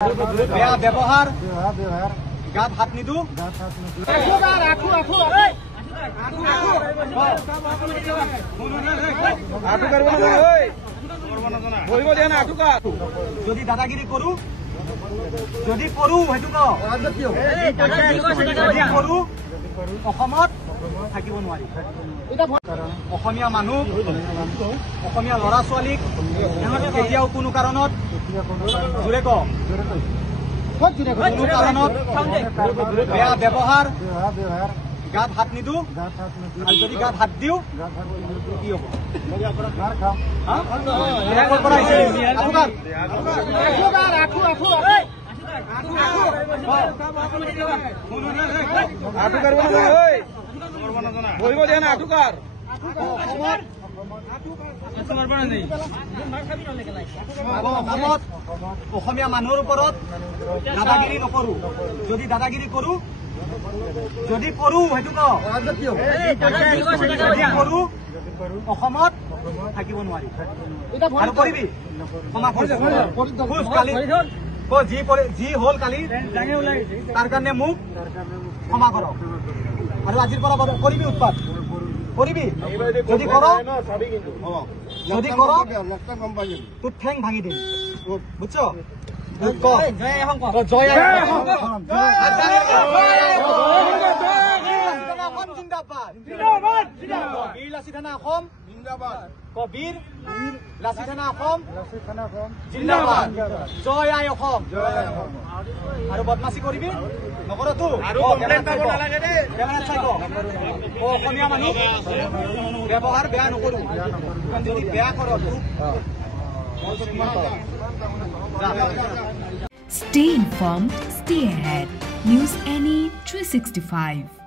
বেয়া ব্যৱহাৰ গাত হাত নিদু যদি দাদাগিৰি কৰু যদি কৰু সেইটো কৰু অসমত থাকিব নোৱাৰি অসমীয়া মানুহ অসমীয়া ল'ৰা ছোৱালীক কেতিয়াও কোনো কাৰণত জোৰে কোনো কাৰণত বেয়া ব্যৱহাৰ গাত হাত নিদু আৰু যদি গাত হাত দিও কি হ'ব অসমীয়া মানুহৰ ওপৰত দাদাগিৰি নকৰো যদি দাদাগিৰি কৰো যদি কৰো সেইটো কৰো অসমত থাকিব নোৱাৰি আৰু কৰিবি কালি যি হল কালি তাৰ কাৰণে মোক ক্ষমা কৰক আৰু আজিৰ পৰা কৰিবি উৎপাত কৰিবি যদি কৰ তোৰ ঠেং ভাঙি দিম বুঝছ বীৰ লাচি থানা অসম বীৰ লাচি থানা অসম জিন্দাবাদ জয় আই অসম আৰু বদমাচি কৰিবি নকৰতো অসমীয়া মানুহ ব্যৱহাৰ বেয়া নকৰো যদি বেয়া কৰ Stay informed, stay ahead. News Any 365.